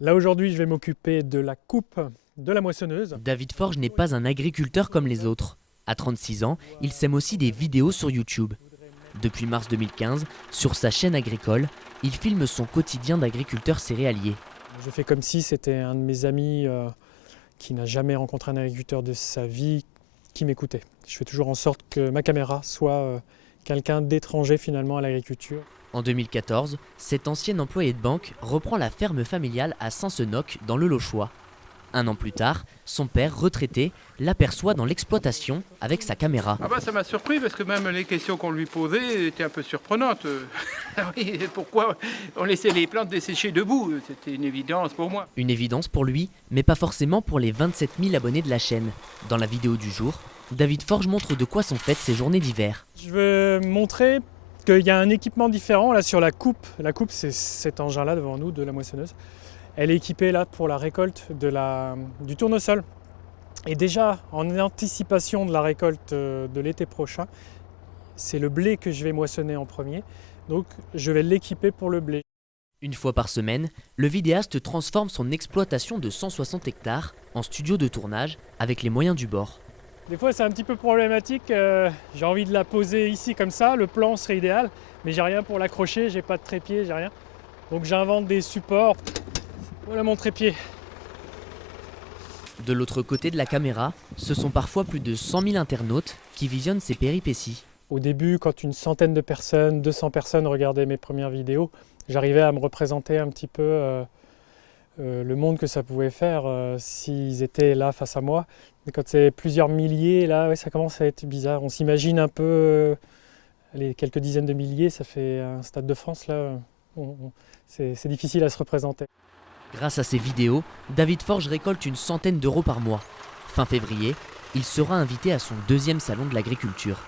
Là aujourd'hui, je vais m'occuper de la coupe de la moissonneuse. David Forge n'est pas un agriculteur comme les autres. À 36 ans, il sème aussi des vidéos sur YouTube. Depuis mars 2015, sur sa chaîne agricole, il filme son quotidien d'agriculteur céréalier. Je fais comme si c'était un de mes amis qui n'a jamais rencontré un agriculteur de sa vie qui m'écoutait. Je fais toujours en sorte que ma caméra soit quelqu'un d'étranger finalement à l'agriculture. En 2014, cet ancien employé de banque reprend la ferme familiale à Saint-Senoc dans le Lochois. Un an plus tard, son père, retraité, l'aperçoit dans l'exploitation avec sa caméra. Ah bah ça m'a surpris parce que même les questions qu'on lui posait étaient un peu surprenantes. Oui, pourquoi on laissait les plantes dessécher debout? C'était une évidence pour moi. Une évidence pour lui, mais pas forcément pour les 27 000 abonnés de la chaîne. Dans la vidéo du jour, David Forge montre de quoi sont faites ces journées d'hiver. Je veux montrer qu'il y a un équipement différent là sur la coupe. La coupe, c'est cet engin-là devant nous de la moissonneuse. Elle est équipée là pour la récolte du tournesol. Et déjà, en anticipation de la récolte de l'été prochain, c'est le blé que je vais moissonner en premier. Donc je vais l'équiper pour le blé. Une fois par semaine, le vidéaste transforme son exploitation de 160 hectares en studio de tournage avec les moyens du bord. Des fois c'est un petit peu problématique, j'ai envie de la poser ici comme ça, le plan serait idéal, mais j'ai rien pour l'accrocher, j'ai pas de trépied, j'ai rien. Donc j'invente des supports. Voilà mon trépied. De l'autre côté de la caméra, ce sont parfois plus de 100 000 internautes qui visionnent ces péripéties. Au début, quand une centaine de personnes, 200 personnes regardaient mes premières vidéos, j'arrivais à me représenter un petit peu le monde que ça pouvait faire s'ils étaient là face à moi. Mais quand c'est plusieurs milliers, là, ouais, ça commence à être bizarre. On s'imagine un peu les quelques dizaines de milliers, ça fait un Stade de France, là. C'est difficile à se représenter. Grâce à ces vidéos, David Forge récolte une centaine d'euros par mois. Fin février, il sera invité à son deuxième salon de l'agriculture.